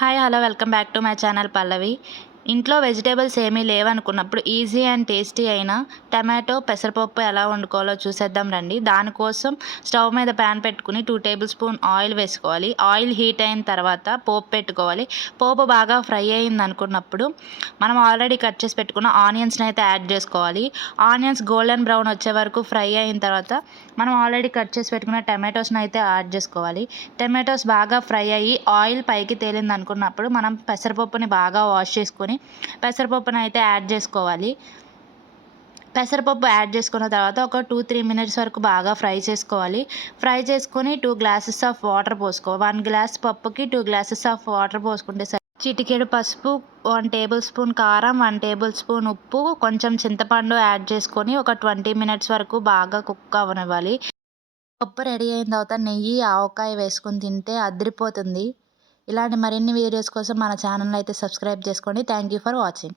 Hi hello welcome back to my channel Pallavi. ఇంట్లో vegetables ఏమీ లేవనుకున్నప్పుడు ఈజీ అండ్ టేస్టీ అయిన టమాటో పెసరపప్పు ఎలా వండుకోవాలో చూసేద్దాం రండి. దానికోసం స్టవ్ మీద ప్యాన్ పెట్టుకుని 2 టేబుల్ స్పూన్ ఆయిల్ వేసుకోవాలి. ఆయిల్ హీట్ అయిన తర్వాత పోపు పెట్టుకోవాలి. పోపు బాగా ఫ్రై అయింది అనుకున్నప్పుడు మనం ఆల్రెడీ కట్ చేసి పెట్టుకున్న ఆనియన్స్ని అయితే యాడ్ చేసుకోవాలి. ఆనియన్స్ గోల్డెన్ బ్రౌన్ వచ్చే వరకు ఫ్రై అయిన తర్వాత మనం ఆల్రెడీ కట్ చేసి పెట్టుకున్న టమాటోస్ని అయితే యాడ్ చేసుకోవాలి. టమాటోస్ బాగా ఫ్రై అయ్యి ఆయిల్ పైకి తేలింది అనుకున్నప్పుడు మనం పెసరపప్పుని బాగా వాష్ చేసుకొని పెసరపప్పుని అయితే యాడ్ చేసుకోవాలి. పెసరపప్పు యాడ్ చేసుకున్న తర్వాత ఒక 2-3 మినిట్స్ వరకు బాగా ఫ్రై చేసుకోవాలి. ఫ్రై చేసుకొని 2 గ్లాసెస్ ఆఫ్ వాటర్ పోసుకోవాలి. 1 గ్లాస్ పప్పుకి 2 గ్లాసెస్ ఆఫ్ వాటర్ పోసుకుంటే చిటికెడు పసుపు, 1 టేబుల్ స్పూన్ కారం, 1 టేబుల్ స్పూన్ ఉప్పు, కొంచెం చింతపండు యాడ్ చేసుకొని ఒక 20 మినిట్స్ వరకు బాగా కుక్ అవ్వనివ్వాలి. పప్పు రెడీ అయిన తర్వాత నెయ్యి, ఆవకాయ వేసుకొని తింటే అదిరిపోతుంది. ఇలాంటి మరిన్ని వీడియోస్ కోసం మన ఛానల్ అయితే సబ్స్క్రైబ్ చేసుకోండి. Thank you for watching.